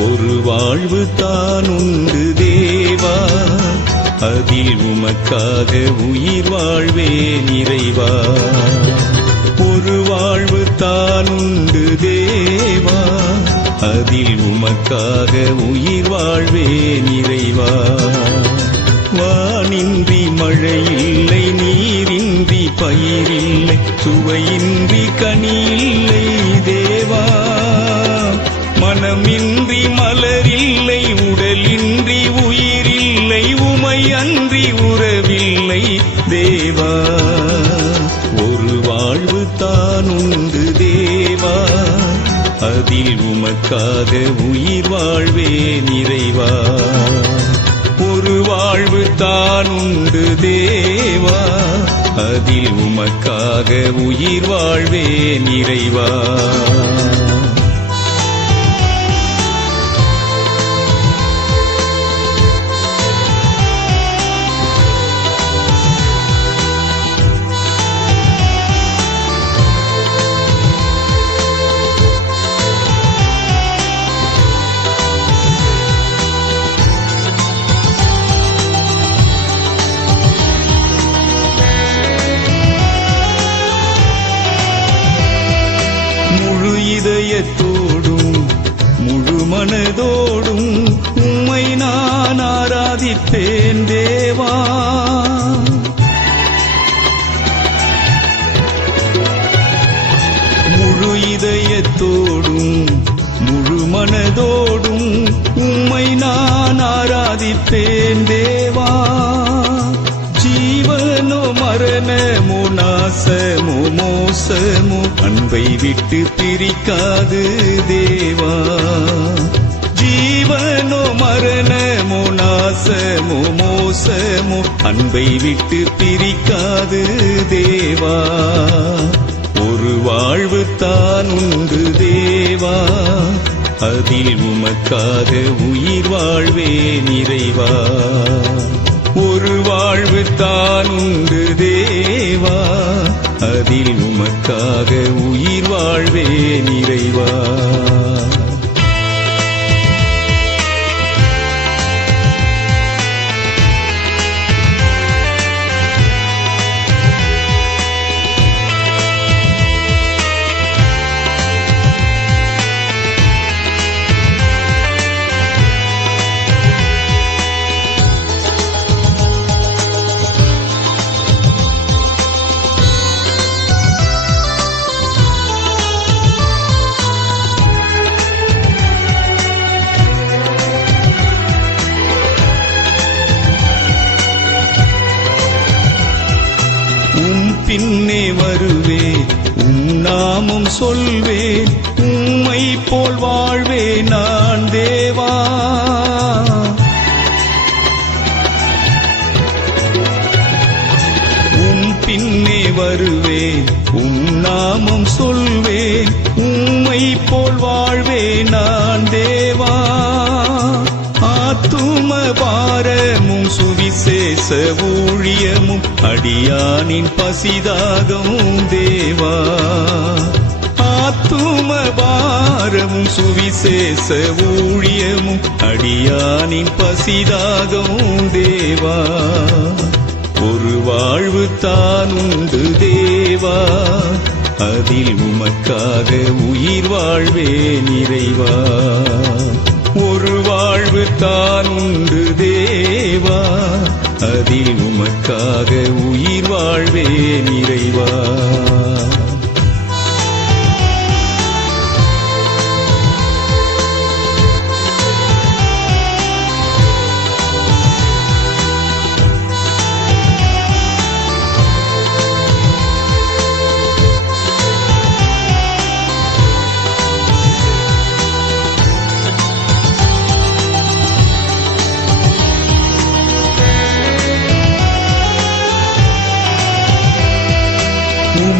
ஒரு வாழ்வு தான் உண்டு தேவா. அதில் உமக்காக உயிர் வாழ்வே நிறைவா. ஒரு வாழ்வு தான் உண்டு தேவா. அதில் உமக்காக உயிர் வாழ்வே நிறைவா. வானின்றி மழை இல்லை நீரின்றி பயிரில்லை சுவையின்றி கனியில்லை தேவா. மனமின்றி மலரில்லை உடலின்றி உயிரில்லை உமை அன்றி உறவில்லை. தேவா ஒரு வாழ்வு தான் உண்டு தேவா. அதில் உமக்காக உயிர் வாழ்வே நிறைவா. ஒரு வாழ்வு தான் உண்டு தேவா. அதில் உமக்காக உயிர் வாழ்வே நிறைவா. இதயத்தோடும் முழு மனதோடும் உம்மை நான் ஆராதிப்பேன் தேவா. முழு இதயத்தோடும் முழு மனதோடும் உம்மை நான் ஆராதிப்பேன் தேவா. ஜீவனோ மரணமோ நாசமோ மோசமோ அன்பை விட்டு பிரிக்காது தேவா. ஜீவனோ மரணமோ நாசமோ மோசமோ அன்பை விட்டு பிரிக்காது தேவா. ஒரு வாழ்வு தான் உண்டு தேவா. அதில் உமக்காக உயிர் வாழ்வே நிறைவா ஒரு வாழ்வு தான் உண்டு தேவா. அதில் உமக்காக உயிர் வாழ்வே நிறைவா வருவேன் உன்னாமும் சொல்வேன் உம்மை போல் வாழ்வேன் நான் தேவா. உம் பின்னே வருவேன் உம் நாமம் சொல்வேன் உம்மை போல் வாழ்வேன் நான் தேவா. ஆத்தும பாரமும் சுவிசேஷ ஊழியமும் அடியானின் பசிதாகவும் தேவா. ஆத்தும பாரமும் சுவிசேஷ ஊழியமும் அடியானின் பசிதாகவும் தேவா. ஒரு வாழ்வு தான் உண்டு தேவா. அதில் உமக்காக உயிர் வாழ்வே நிறைவா. ஒரு வாழ்வு தான் உண்டு தேவா. அதில் உமக்காக உயிர் வாழ்வே நிறைவா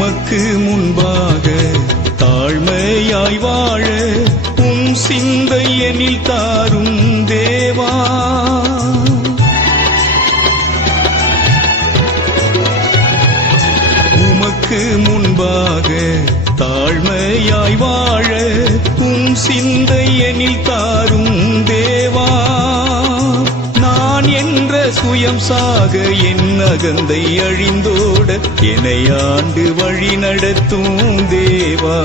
உமக்கு முன்பாக தாழ்மையாய் வாழ உம் சிந்தை எனில் தாரும் தேவா. உமக்கு முன்பாக தாழ்மையாய் வாழ உம் சிந்தை எனில் தாரும் தேவா. சுயம் சாக என் அகந்தை அழிந்தோட என்னை ஆண்டு வழி நடத்தும் தேவா.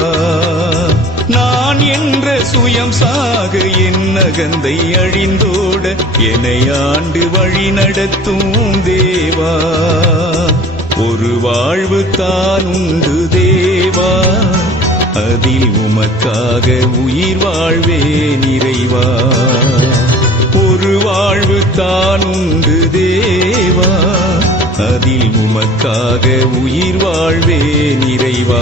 நான் என்ற சுயம் சாக என் அகந்தை அழிந்தோட என்னை ஆண்டு வழி நடத்தும் தேவா. ஒரு வாழ்வு தான் உண்டு தேவா. அதில் உமக்காக உயிர் வாழ்வே நிறைவா ஒரு வாழ்வு தான் உண்டு தேவா. அதில் உமக்காக உயிர் வாழ்வே நிறைவா.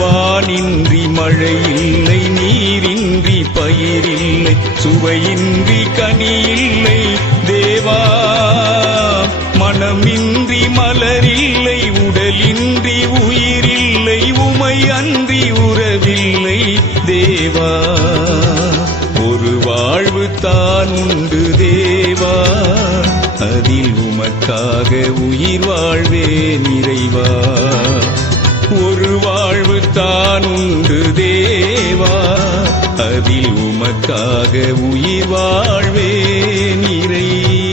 வானின்றி மழை இல்லை நீரின்றி பயிரில்லை சுவையின்றி கனி இல்லை தேவா. மனமின்றி மலரில்லை உடலின்றி உயிரில்லை உமை அன்றி உறவில்லை தேவா. வாழ்வு உண்டு தேவா. அதில் உமக்காக உயிர் வாழ்வே நிறைவா ஒரு வாழ்வு தான் உண்டு தேவா. அதில் உமக்காக உயிர் வாழ்வே நிறைவா